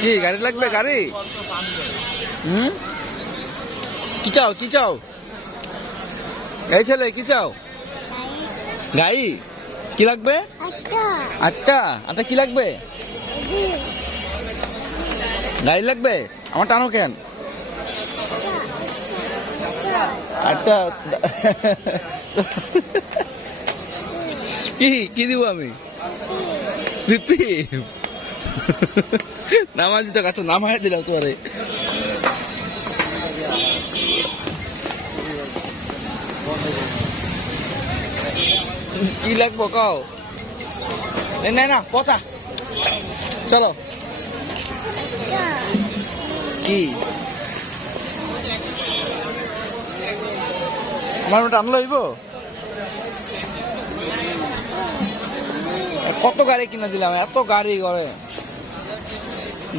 কি গাড়ি লাগবে? গাড়ি কি চাও? কি চাও এই ছেলে? কি চাও? গাড়ি কি লাগবে? আটটা আটটা কি লাগবে? গাড়ি লাগবে? আমার টানো কেন? আটটা কি কি দিব আমি? পিপি নামাজ দিতে কাছে নামায় দিলাম তোরে। কি লাগবো কাও? না না পচা চলো। কি আমার টানলো হইব? কত গাড়ি কিনে দিলাম, এত গাড়ি ঘরে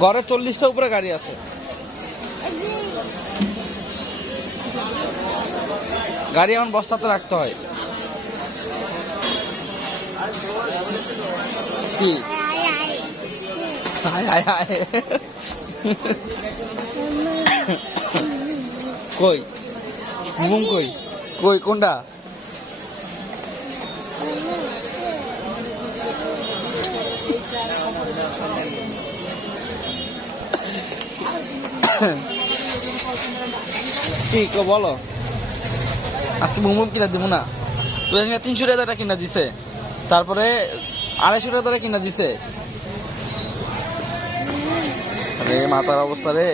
ঘরে 40টা উপরে গাড়ি আছে। গাড়ি এখন বস্তাতে রাখতে হয়। কি হায় হায় হায় কই ঘুম? কই কই কোনটা? কি বলো? আজকে মোমো কিনা দিব না? তো 300 টাকা কিনা দিছে, তারপরে 250 টাকা কিনা দিছে। আরে মাথার অবস্থা রে।